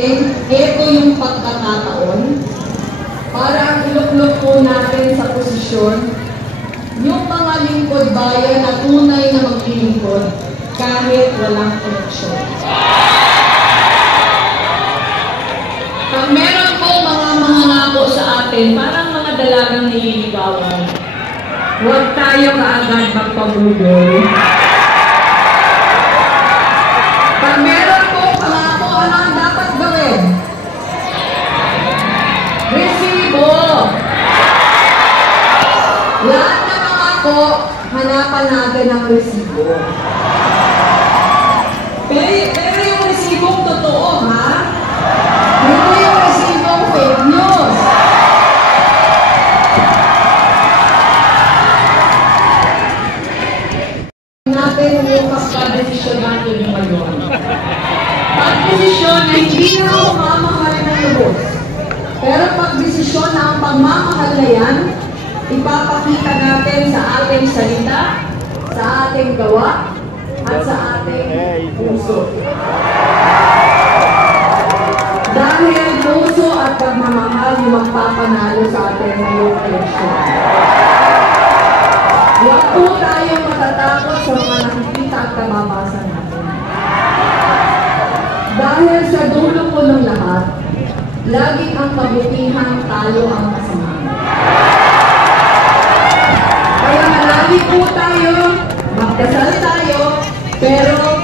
Ito yung pagkakataon para ang iluklok po natin sa posisyon yung mga lingkod bayan na tunay na maglilingkod kahit walang eleksyon. Pag meron po mga mangangako sa atin, parang mga dalagang nililigawan, huwag tayo kaagad magpabudol. Pag meron po pangako, ano ang dapat gawin? Resibo! Lahat na mangako, hanapan natin ang resibo. Pero yung resibong totoo, ha? Hindi yung resibong fake news. Natin yung pagka-desisyon natin ngayon. Pag-desisyon na hindi na ako mamahal ng lubos. Pero pag-desisyon na ang pagmamahal na yan, ipapakita natin sa ating salita, sa ating gawa, at sa ating puso. Dahil puso at pagmamahal yung magpapanalo sa ating ngayong eleksyon. Huwag po tayong matatakot sa mga nakikita at kababasa natin. Dahil sa dulo po ng lahat, laging ang kabutihan talo ang kasamaan. Kaya lagi po tayo, magdasal tayo, pero